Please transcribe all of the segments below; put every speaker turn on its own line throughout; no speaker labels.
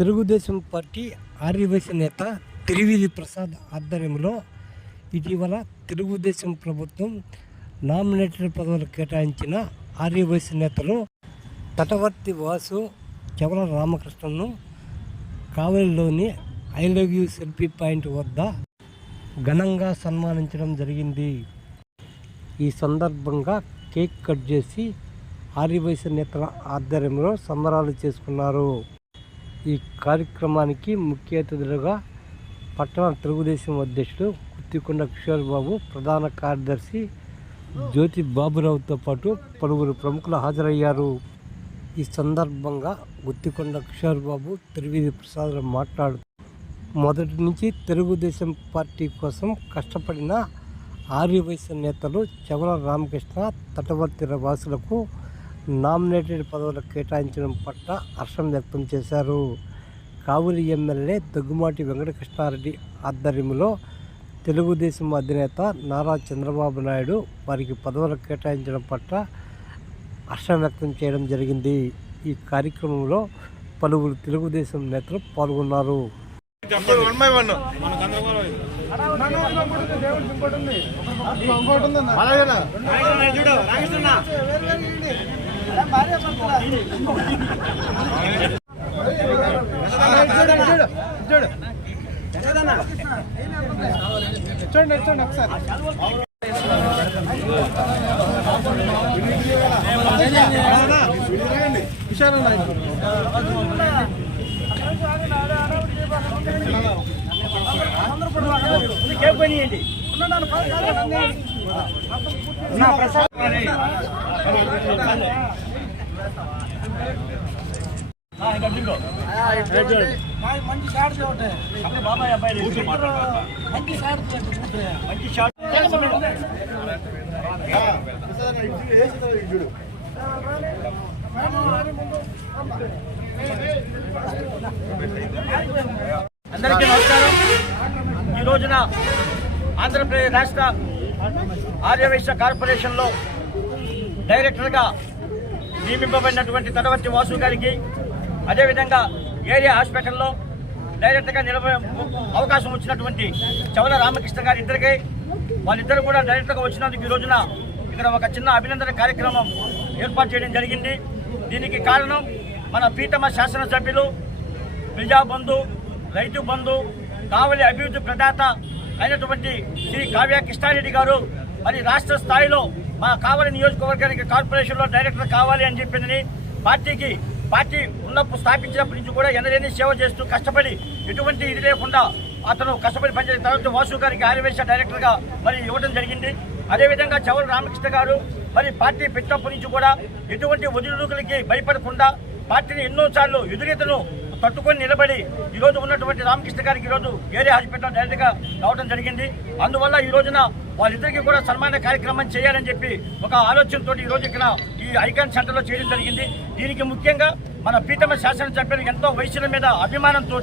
Telugu Desam party Aryavysya నేత త్రివేది ప్రసాద్ ఆధ్వర్యంలో ఇటీవల తెలుగుదేశం ప్రభుత్వం నామినేటెడ్ పదవులు కేటాయించిన ఆర్యవైశ్య నేతలు తటవర్తి వాసు చవల రామకృష్ణను కావలిలోని I love you selfie point వద్ద ఘనంగా సన్మానించడం జరిగింది. ఈ సందర్భంగా కేక్ కట్ చేసి ఆర్యవైశ్య నేతల ఆధ్వర్యంలో సంబరాలు చేసుకున్నారు. ఈ కార్యక్రమానికి ముఖ్య అతిథులుగా పట్టణ తెలుగుదేశం అధ్యక్షుడు కుత్తికొండ కిషోర్ బాబు ప్రధాన కార్యదర్శి జ్యోతి బాబురావుతో పాటు పలువురు ప్రముఖులు హాజరయ్యారు. ఈ సందర్భంగా గుత్తికొండ కిషోర్ బాబు త్రివేది ప్రసాద్ మాట్లాడుతూ మొదటి నుంచి తెలుగుదేశం పార్టీ కోసం కష్టపడిన ఆర్యవైశ్య నేతలు చవల రామకృష్ణ తటవర్తి వాసులకు నామినేటెడ్ పదవులు కేటాయించడం పట్ల హర్షం వ్యక్తం చేశారు. కావులి ఎమ్మెల్యే దగ్గుమాటి వెంకటకృష్ణారెడ్డి ఆధ్వర్యంలో తెలుగుదేశం అధినేత నారా చంద్రబాబు నాయుడు వారికి పదవులు కేటాయించడం పట్ల హర్షం వ్యక్తం చేయడం జరిగింది. ఈ కార్యక్రమంలో పలువురు తెలుగుదేశం నేతలు పాల్గొన్నారు.
వన్ చూడండి చూడండి ఒకసారి విశాలన్నా
మంచి షాట్ మంచి షాట్ మంచి షాట్ అందరికీ నమస్కారం. ఈ రోజున ఆంధ్రప్రదేశ్ రాష్ట్ర ఆర్యవైశ్య కార్పొరేషన్లో డైరెక్టర్గా నియమింపబడినటువంటి తడవర్తి వాసు గారికి అదేవిధంగా ఏరియా హాస్పిటల్లో డైరెక్ట్గా నిలబ అవకాశం వచ్చినటువంటి చవల రామకృష్ణ గారి ఇద్దరికి వాళ్ళిద్దరు కూడా డైరెక్ట్గా వచ్చినందుకు ఈ రోజున ఇక్కడ ఒక చిన్న అభినందన కార్యక్రమం ఏర్పాటు చేయడం జరిగింది. దీనికి కారణం మన పీఠమ శాసనసభ్యులు ప్రజాబంధు రైతు బంధు కావలి అభివృద్ధి ప్రదాత అయినటువంటి శ్రీ కావ్య కృష్ణారెడ్డి గారు మరి రాష్ట్ర స్థాయిలో మా కావలి నియోజకవర్గానికి కార్పొరేషన్లో డైరెక్టర్ కావాలి అని చెప్పిందని పార్టీకి పార్టీ ఉన్నప్పుడు స్థాపించినప్పటి నుంచి కూడా ఎనలేని సేవ చేస్తూ కష్టపడి ఎటువంటి ఇది లేకుండా అతను కష్టపడి పనిచేసిన తర్వాత వాసు గారికి ఆర్యవేశ డైరెక్టర్గా మరి ఇవ్వడం జరిగింది. అదేవిధంగా చవల రామకృష్ణ గారు మరి పార్టీ పెట్టినప్పటి నుంచి కూడా ఎటువంటి ఒదిదుడుకులకి భయపడకుండా పార్టీని ఎన్నోసార్లు ఎదురీతను తట్టుకొని నిలబడి ఈరోజు ఉన్నటువంటి రామకృష్ణ గారికి ఈరోజు వేరే హాస్పిటల్ డైరెక్ట్గా రావడం జరిగింది. అందువల్ల ఈ రోజున వాళ్ళిద్దరికీ కూడా సన్మాన కార్యక్రమం చేయాలని చెప్పి ఒక ఆలోచనతో ఈరోజు ఇక్కడ ఈ ఐకాన్ సెంటర్లో చేయడం జరిగింది. దీనికి ముఖ్యంగా మన పీఠమ శాసనసభ్యులు ఎంతో వయసుల మీద అభిమానంతో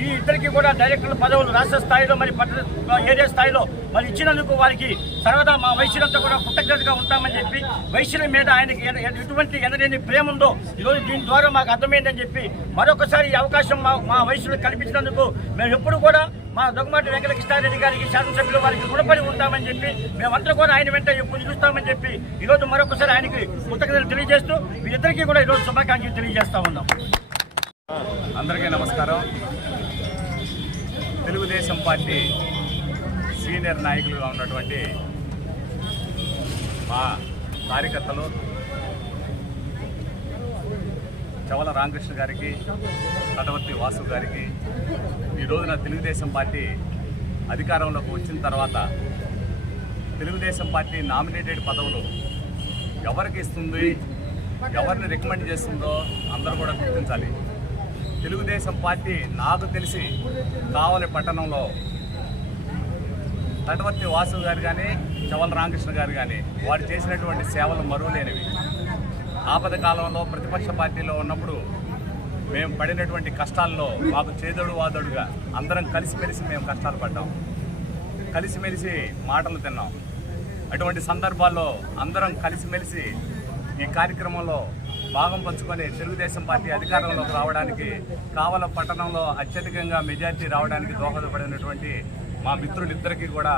ఈ ఇద్దరికి కూడా డైరెక్టర్ల పదవులు రాష్ట్ర స్థాయిలో మరి పట్టణ ఏరియా స్థాయిలో మరి ఇచ్చినందుకు వారికి సర్వదా మా వైశ్యులంతా కూడా కృతజ్ఞతగా ఉంటామని చెప్పి వైశ్యుల మీద ఆయనకి ఎటువంటి ఎనలేని ప్రేమ ఉందో ఈరోజు దీని ద్వారా మాకు అర్థమైందని చెప్పి మరొకసారి ఈ అవకాశం మా మా వయసులో కల్పించినందుకు మేము ఎప్పుడు కూడా మా దొంగమాటి వెంకట కృష్ణారెడ్డి గారికి శాసనసభ్యులు వారికి రుణపడి ఉంటామని చెప్పి మేమంతా కూడా ఆయన వెంట ఎప్పుడు చూస్తామని చెప్పి ఈరోజు మరొకసారి ఆయనకి కృతజ్ఞతలు తెలియజేస్తూ వీరిద్దరికీ కూడా ఈరోజు శుభాకాంక్షలు తెలియజేస్తా ఉన్నాం.
అందరికీ నమస్కారం. తెలుగుదేశం పార్టీ సీనియర్ నాయకులుగా ఉన్నటువంటి మా కార్యకర్తలు చవల రామకృష్ణ గారికి తటవర్తి వాసు గారికి ఈ రోజున తెలుగుదేశం పార్టీ అధికారంలోకి వచ్చిన తర్వాత తెలుగుదేశం పార్టీ నామినేటెడ్ పదవులు ఎవరికి ఇస్తుంది ఎవరిని రికమెండ్ చేస్తుందో అందరూ కూడా గుర్తించాలి. తెలుగుదేశం పార్టీ నాకు తెలిసి కావలి పట్టణంలో తటవర్తి వాసు గారు కానీ చవల రామకృష్ణ గారు కానీ వారు చేసినటువంటి సేవలు మరువలేనివి. ఆపద కాలంలో ప్రతిపక్ష పార్టీలో ఉన్నప్పుడు మేము పడినటువంటి కష్టాల్లో మాకు చేదోడు వాదోడుగా అందరం కలిసిమెలిసి మేము కష్టాలు పడ్డాం. కలిసిమెలిసి మాటలు తిన్నాం. అటువంటి సందర్భాల్లో అందరం కలిసిమెలిసి ఈ కార్యక్రమంలో భాగం పంచుకొని తెలుగుదేశం పార్టీ అధికారంలోకి రావడానికి కావల పట్టణంలో అత్యధికంగా మెజార్టీ రావడానికి దోహదపడినటువంటి మా మిత్రులిద్దరికీ కూడా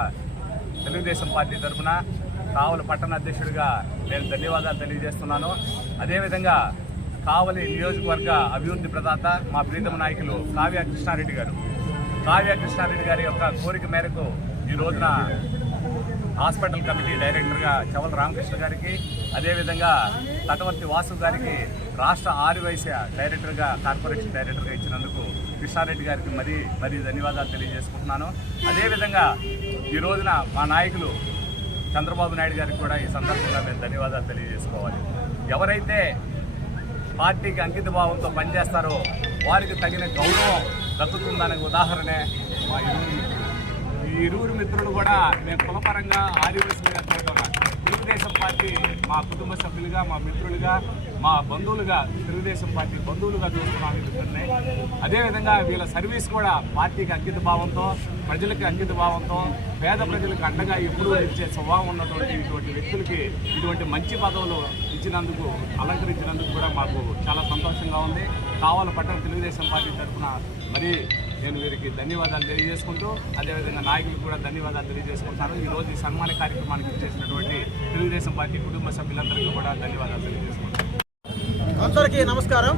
తెలుగుదేశం పార్టీ తరఫున కావలి పట్టణ అధ్యక్షుడిగా నేను ధన్యవాదాలు తెలియజేస్తున్నాను. అదేవిధంగా కావలి నియోజకవర్గ అభివృద్ధి ప్రదాత మా ప్రీతమ నాయకులు కావ్య కృష్ణారెడ్డి గారు. కావ్య కృష్ణారెడ్డి గారి యొక్క కోరిక మేరకు ఈ రోజున హాస్పిటల్ కమిటీ డైరెక్టర్గా చవల రామకృష్ణ గారికి అదేవిధంగా తటవర్తి వాసు గారికి రాష్ట్ర ఆరువైశ్య డైరెక్టర్గా కార్పొరేషన్ డైరెక్టర్గా ఇచ్చినందుకు కృష్ణారెడ్డి గారికి మరీ మరీ ధన్యవాదాలు తెలియజేసుకుంటున్నాను. అదేవిధంగా ఈ రోజున మా నాయకులు చంద్రబాబు నాయుడు గారికి కూడా ఈ సందర్భంగా మేము ధన్యవాదాలు తెలియజేసుకోవాలి. ఎవరైతే పార్టీకి అంకిత భావంతో పనిచేస్తారో వారికి తగిన గౌరవం దక్కుతుందనే ఉదాహరణే మా ఇరువురు ఈ ఇరువురు మిత్రులు కూడా మేము కులపరంగా ఆదివాసులుగా చూడటం తెలుగుదేశం పార్టీ మా కుటుంబ సభ్యులుగా మా మిత్రులుగా మా బంధువులుగా తెలుగుదేశం పార్టీ బంధువులుగా చూస్తున్నాం ఇద్దరిని అదేవిధంగా వీళ్ళ సర్వీస్ కూడా పార్టీకి అంకిత భావంతో ప్రజలకి అంకిత భావంతో పేద ప్రజలకు అండగా ఎప్పుడూ ఇచ్చే స్వభావం ఉన్నటువంటి ఇటువంటి వ్యక్తులకి ఇటువంటి మంచి పదవులు ఇచ్చినందుకు అలంకరించినందుకు కూడా మాకు చాలా సంతోషంగా ఉంది. కావాల పట్టణ తెలుగుదేశం పార్టీ తరఫున మరి నేను వీరికి ధన్యవాదాలు తెలియజేసుకుంటూ అదేవిధంగా నాయకులకు కూడా ధన్యవాదాలు తెలియజేసుకుంటాను. ఈ రోజు ఈ సన్మాన కార్యక్రమానికి చేసినటువంటి తెలుగుదేశం పార్టీ కుటుంబ సభ్యులందరికీ కూడా ధన్యవాదాలు తెలియజేసుకుంటాను
అందరికీ నమస్కారం.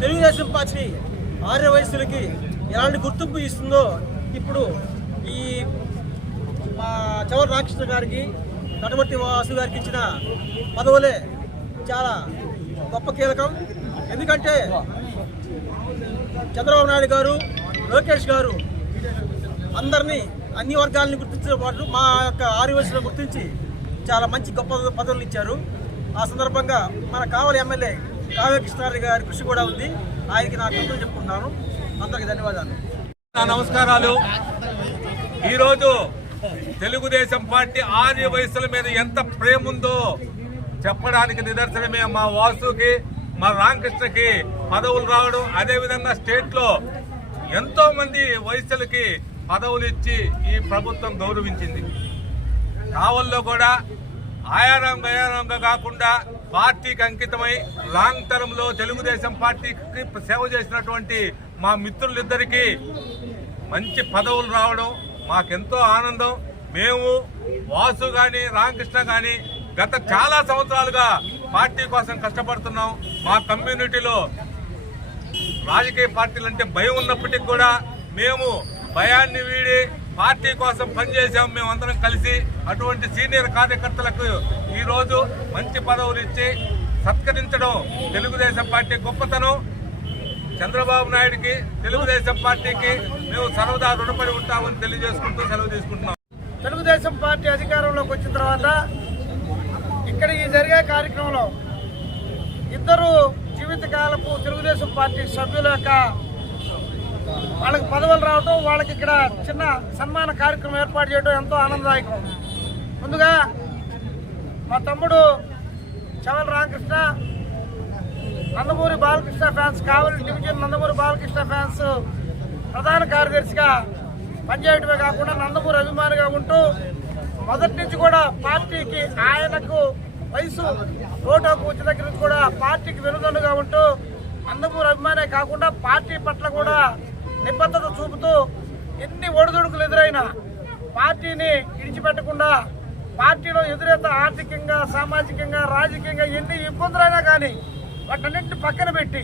తెలుగుదేశం పార్టీ ఆర్య వయస్సులకి ఎలాంటి గుర్తింపు ఇస్తుందో ఇప్పుడు ఈ మా చవర్ రాక్షసు గారికి నటవర్తి వాసు గారికి ఇచ్చిన పదవులే చాలా గొప్ప కీలకం. ఎందుకంటే చంద్రబాబు నాయుడు గారు లోకేష్ గారు అందరినీ అన్ని వర్గాలని గుర్తించిన పాటు మా యొక్క ఆర్యవయసులను గుర్తించి చాలా మంచి గొప్ప పదవులు ఇచ్చారు. ఆ సందర్భంగా మన కావలి ఎమ్మెల్యే కావ్య కృష్ణారెడ్డి గారి కృషి కూడా ఉంది. ఆయనకి నా కృతజ్ఞతలు చెప్పుకుంటున్నాను అందరికి ధన్యవాదాలు.
నా నమస్కారాలు. ఈరోజు తెలుగుదేశం పార్టీ ఆర్య వయసుల మీద ఎంత ప్రేమ ఉందో చెప్పడానికి నిదర్శనమే మా వాసుకి మా రామకృష్ణకి పదవులు రావడం. అదేవిధంగా స్టేట్లో ఎంతో మంది వయసులకి పదవులు ఇచ్చి ఈ ప్రభుత్వం గౌరవించింది. కావల్లో కూడా ఆయారం గయారంగా కాకుండా పార్టీకి అంకితమై లాంగ్ టర్మ్లో తెలుగుదేశం పార్టీకి సేవ చేసినటువంటి మా మిత్రులిద్దరికీ మంచి పదవులు రావడం మాకెంతో ఆనందం. మేము వాసు గాని రామకృష్ణ గాని గత చాలా సంవత్సరాలుగా పార్టీ కోసం కష్టపడుతున్నాం. మా కమ్యూనిటీలో రాజకీయ పార్టీలు అంటే భయం ఉన్నప్పటికీ కూడా మేము భయాన్ని వీడి పార్టీ కోసం పనిచేసాం మేమందరం కలిసి అటువంటి సీనియర్ కార్యకర్తలకు ఈరోజు మంచి పదవులు ఇచ్చి సత్కరించడం తెలుగుదేశం పార్టీ గొప్పతనం. చంద్రబాబు నాయుడికి తెలుగుదేశం పార్టీకి మేము సర్వదా రుణపడి ఉంటామని తెలియజేసుకుంటూ సెలవు తీసుకుంటున్నాం.
తెలుగుదేశం పార్టీ అధికారంలోకి వచ్చిన తర్వాత ఇక్కడ ఈ జరిగే కార్యక్రమంలో ఇద్దరు జీవితకాలపు తెలుగుదేశం పార్టీ సభ్యుల యొక్క వాళ్ళకి పదవులు రావడం వాళ్ళకి ఇక్కడ చిన్న సన్మాన కార్యక్రమం ఏర్పాటు చేయడం ఎంతో ఆనందదాయకం. ముందుగా మా తమ్ముడు Chavala Ramakrishna Nandamuri Balakrishna fans Kavali division Nandamuri Balakrishna fans ప్రధాన కార్యదర్శిగా పనిచేయడమే కాకుండా నందమూరి అభిమానిగా ఉంటూ మొదటి నుంచి కూడా పార్టీకి ఆయనకు వయసు ఓటోకు వచ్చిన దగ్గర నుంచి కూడా పార్టీకి వెనుదన్నుగా ఉంటూ నందమూరి అభిమానే కాకుండా పార్టీ పట్ల కూడా నిబద్ధత చూపుతూ ఎన్ని ఒడిదుడుకులు ఎదురైనా పార్టీని విడిచిపెట్టకుండా పార్టీలో ఎదురేత ఆర్థికంగా సామాజికంగా రాజకీయంగా ఎన్ని ఇబ్బందులైనా కానీ వాటన్నింటిని పక్కన పెట్టి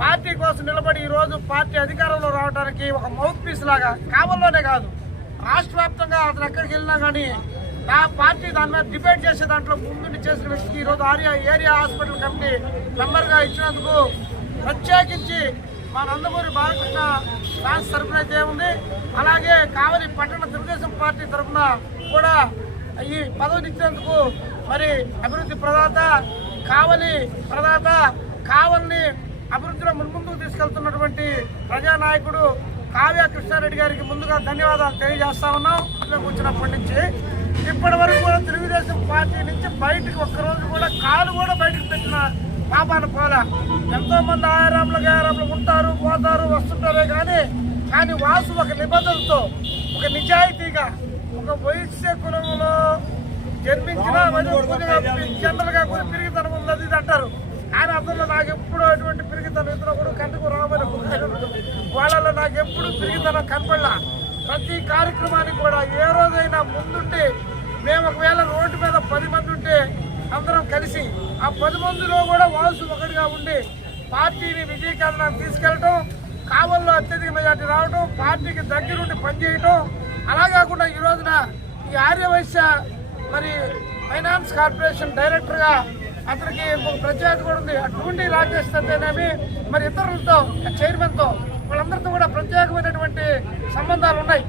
పార్టీ కోసం నిలబడి ఈరోజు పార్టీ అధికారంలో రావడానికి ఒక మౌత్ పీస్ లాగా కావల్లోనే కాదు. రాష్ట్ర వ్యాప్తంగా అతను ఎక్కడికి వెళ్ళినా కానీ నా పార్టీ దాని మీద డిబేట్ చేసే దాంట్లో ముందుండి చేసిన వ్యక్తికి ఈరోజు ఆర్యా ఏరియా హాస్పిటల్ కమిటీ మెంబర్గా ఇచ్చినందుకు ప్రత్యేకించి మా నందమూరి బాలకృష్ణ ఫ్యాన్స్ తరఫున అయితే ఉంది. అలాగే కావలి పట్టణ తెలుగుదేశం పార్టీ తరఫున కూడా ఈ పదవినిచ్చినందుకు మరి అభివృద్ధి ప్రదాత కావలి ప్రదాత కావలిని అభివృద్ధిలో మున్ముందుకు తీసుకెళ్తున్నటువంటి ప్రజానాయకుడు కావ్య కృష్ణారెడ్డి గారికి ముందుగా ధన్యవాదాలు తెలియజేస్తా ఉన్నాం. కూర్చున్నప్పటి నుంచి ఇప్పటి వరకు కూడా తెలుగుదేశం పార్టీ నుంచి బయటకు ఒక్కరోజు కూడా కాలు కూడా బయటకు పెట్టిన పాపాన పోల ఎంతో మంది ఆయారంలో గాయారంలో ఉంటారు పోతారు వస్తుంటారే కానీ కానీ వాసు ఒక నిబంధనతో ఒక నిజాయితీగా ఒక వైశ్య కులంలో జన్మించిన జనరల్గా కూడా తిరిగితనం ఉంది అది ఇది అంటారు. కానీ అతను నాకు ఎప్పుడు అటువంటి పిరిగితనం ఇతను కూడా కందుకు రామని వాళ్ళలో నాకు ఎప్పుడు పిరిగితనం కనపడలా. ప్రతి కార్యక్రమానికి కూడా ఏ రోజైనా ముందుండి మేము ఒకవేళ రోడ్డు మీద పది మంది ఉంటే అందరం కలిసి ఆ పది మందిలో కూడా వాసు ఒకటిగా ఉండి పార్టీని విజయకరణ తీసుకెళ్ళటం కావల్లో అత్యధిక మెజార్టీ రావడం పార్టీకి దగ్గరుండి పనిచేయటం. అలా కాకుండా ఈ రోజున ఈ ఆర్యవైశ్య మరి ఫైనాన్స్ కార్పొరేషన్ డైరెక్టర్గా అతనికి ఒక ప్రత్యేకత కూడా ఉంది. అటువంటి రాకేష్ అంటేనేమి మరి ఇతరులతో చైర్మన్తో వాళ్ళందరితో కూడా ప్రత్యేకమైనటువంటి సంబంధాలు ఉన్నాయి